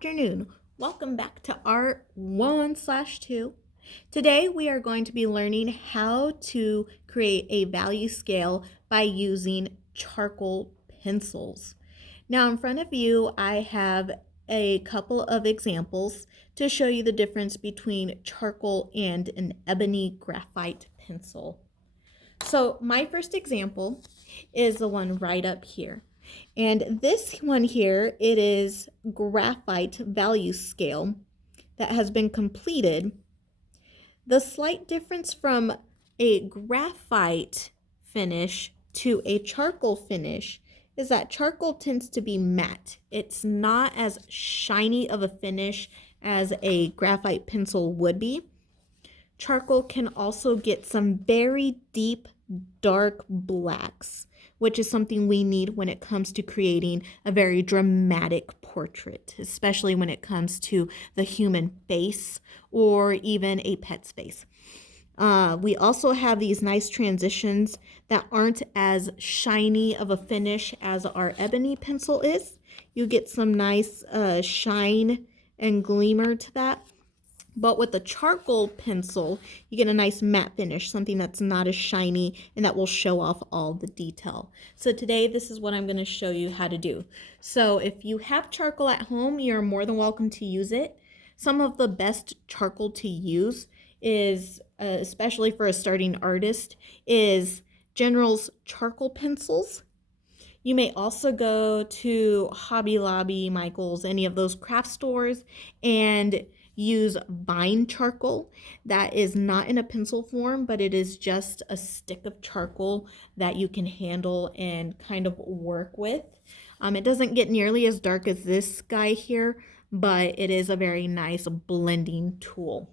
afternoon. Welcome back to Art 1/2. Today we are going to be learning how to create a value scale by using charcoal pencils. Now in front of you I have a couple of examples to show you the difference between charcoal and an ebony graphite pencil. So my first example is the one right up here. And this one here, it is graphite value scale that has been completed. The slight difference from a graphite finish to a charcoal finish is that charcoal tends to be matte. It's not as shiny of a finish as a graphite pencil would be. Charcoal can also get some very deep, dark blacks, which is something we need when it comes to creating a very dramatic portrait, especially when it comes to the human face or even a pet's face. We also have these nice transitions that aren't as shiny of a finish as our ebony pencil is. You get some nice shine and gleamer to that. But with the charcoal pencil, you get a nice matte finish, something that's not as shiny and that will show off all the detail. So today, this is what I'm going to show you how to do. So if you have charcoal at home, you're more than welcome to use it. Some of the best charcoal to use is, especially for a starting artist, is General's charcoal pencils. You may also go to Hobby Lobby, Michael's, any of those craft stores, and use vine charcoal. That is not in a pencil form, but it is just a stick of charcoal that you can handle and kind of work with. It doesn't get nearly as dark as this guy here, but it is a very nice blending tool.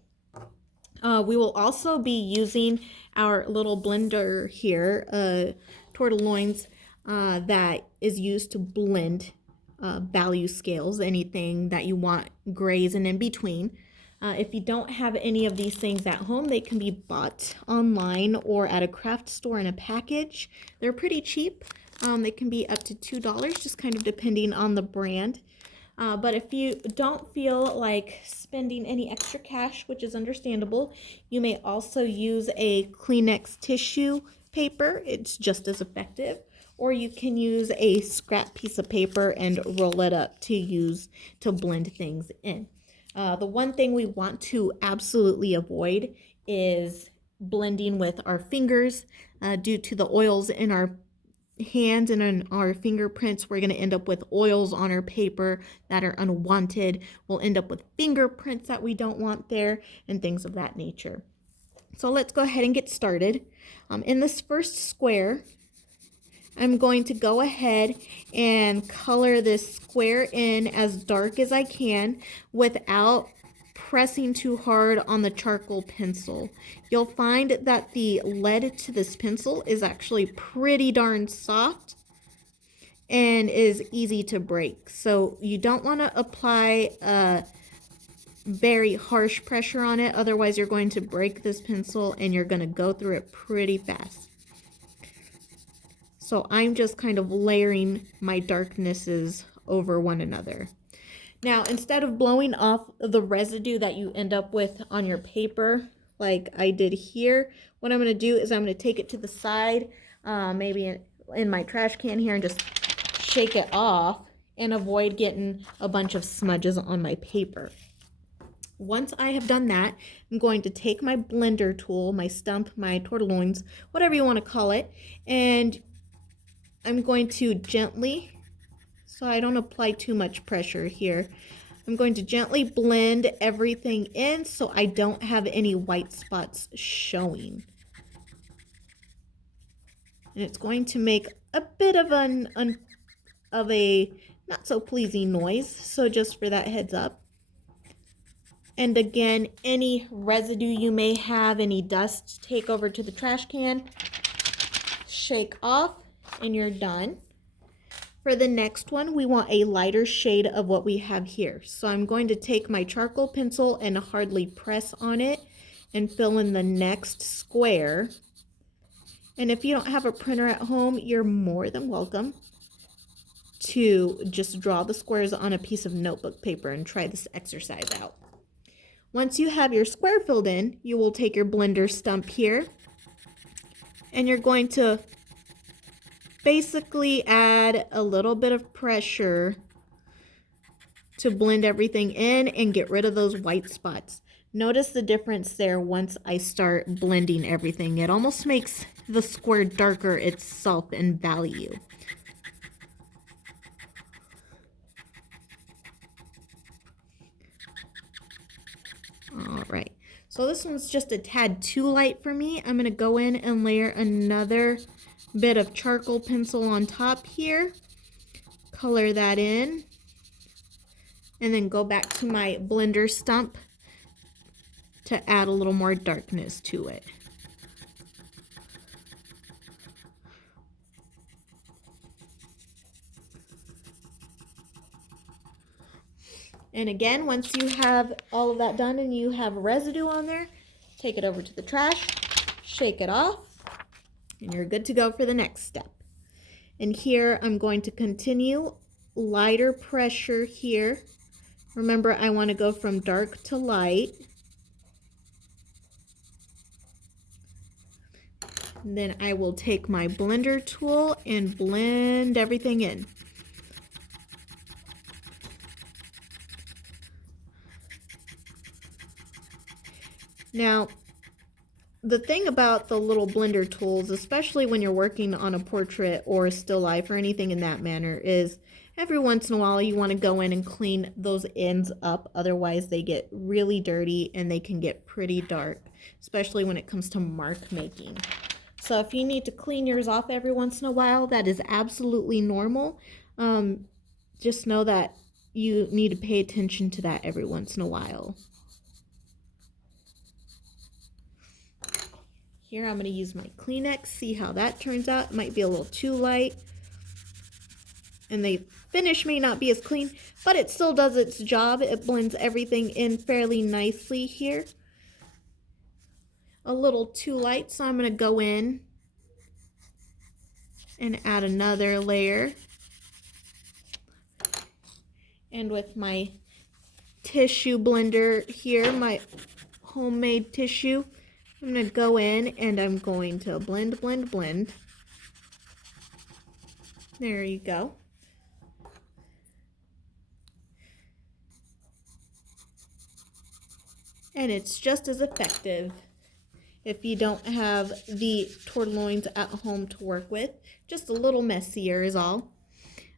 We will also be using our little blender here, Tortellino's, that is used to blend value scales, anything that you want grays and in between. If you don't have any of these things at home, they can be bought online or at a craft store in a package. They're pretty cheap. They can be up to $2, just kind of depending on the brand. But if you don't feel like spending any extra cash, which is understandable, you may also use a Kleenex tissue paper. It's just as effective. Or you can use a scrap piece of paper and roll it up to use to blend things in. The one thing we want to absolutely avoid is blending with our fingers. Due to the oils in our hands and in our fingerprints, we're going to end up with oils on our paper that are unwanted. We'll end up with fingerprints that we don't want there and things of that nature. So let's go ahead and get started. In this first square, I'm going to go ahead and color this square in as dark as I can without pressing too hard on the charcoal pencil. You'll find that the lead to this pencil is actually pretty darn soft and is easy to break. So you don't want to apply very harsh pressure on it, otherwise you're going to break this pencil and you're going to go through it pretty fast. So I'm just kind of layering my darknesses over one another. Now, instead of blowing off the residue that you end up with on your paper, like I did here, what I'm going to do is I'm going to take it to the side, maybe in my trash can here, and just shake it off and avoid getting a bunch of smudges on my paper. Once I have done that, I'm going to take my blender tool, my stump, my Tortellino's, whatever you want to call it, and I'm going to gently, so I don't apply too much pressure here, I'm going to gently blend everything in so I don't have any white spots showing. And it's going to make a bit of a not so pleasing noise, so just for that heads up. And again, any residue you may have, any dust, take over to the trash can, shake off, and you're done. For the next one, we want a lighter shade of what we have here. So I'm going to take my charcoal pencil and hardly press on it and fill in the next square. And if you don't have a printer at home, you're more than welcome to just draw the squares on a piece of notebook paper and try this exercise out. Once you have your square filled in, you will take your blender stump here and you're going to basically add a little bit of pressure to blend everything in and get rid of those white spots. Notice the difference there once I start blending everything. It almost makes the square darker itself in value. All right, so this one's just a tad too light for me. I'm gonna go in and layer another bit of charcoal pencil on top here, color that in, and then go back to my blender stump to add a little more darkness to it. And again, once you have all of that done and you have residue on there, take it over to the trash, shake it off, and you're good to go for the next step. And here I'm going to continue lighter pressure here. Remember, I want to go from dark to light. And then I will take my blender tool and blend everything in. Now, the thing about the little blender tools, especially when you're working on a portrait or a still life or anything in that manner, is every once in a while you want to go in and clean those ends up. Otherwise, they get really dirty and they can get pretty dark, especially when it comes to mark making. So if you need to clean yours off every once in a while, that is absolutely normal. Just know that you need to pay attention to that every once in a while. Here I'm going to use my Kleenex, see how that turns out. It might be a little too light. And the finish may not be as clean, but it still does its job. It blends everything in fairly nicely here. A little too light, so I'm going to go in and add another layer. And with my tissue blender here, my homemade tissue, I'm going to go in and I'm going to blend, blend, blend. There you go. And it's just as effective if you don't have the tortillons at home to work with. Just a little messier is all.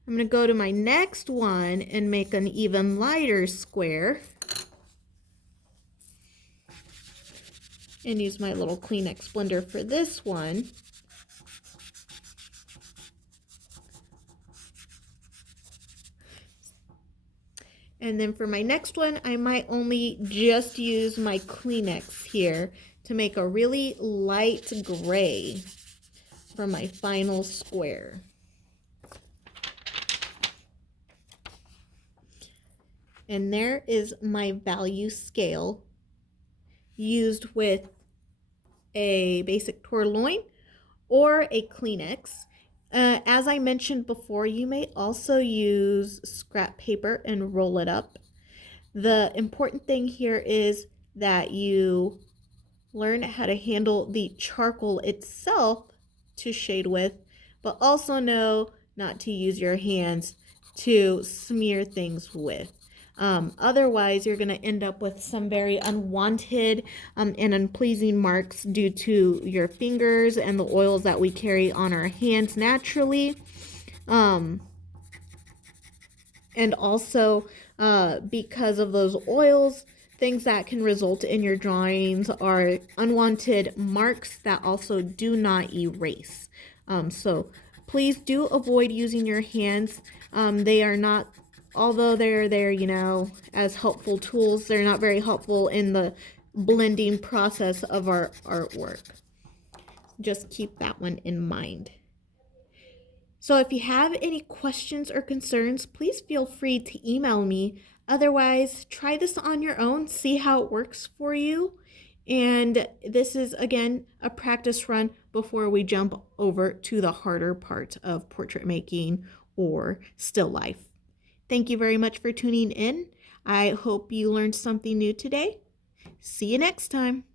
I'm going to go to my next one and make an even lighter square. And use my little Kleenex blender for this one. And then for my next one, I might only just use my Kleenex here to make a really light gray for my final square. And there is my value scale used with a basic tortillon or a Kleenex. As I mentioned before, you may also use scrap paper and roll it up. The important thing here is that you learn how to handle the charcoal itself to shade with, but also know not to use your hands to smear things with. Otherwise, you're going to end up with some very unwanted and unpleasing marks due to your fingers and the oils that we carry on our hands naturally. And also, because of those oils, things that can result in your drawings are unwanted marks that also do not erase. So please do avoid using your hands. They are not, although they're there, you know, as helpful tools, they're not very helpful in the blending process of our artwork. Just keep that one in mind. So if you have any questions or concerns, please feel free to email me. Otherwise, try this on your own, see how it works for you. And this is, again, a practice run before we jump over to the harder part of portrait making or still life. Thank you very much for tuning in. I hope you learned something new today. See you next time.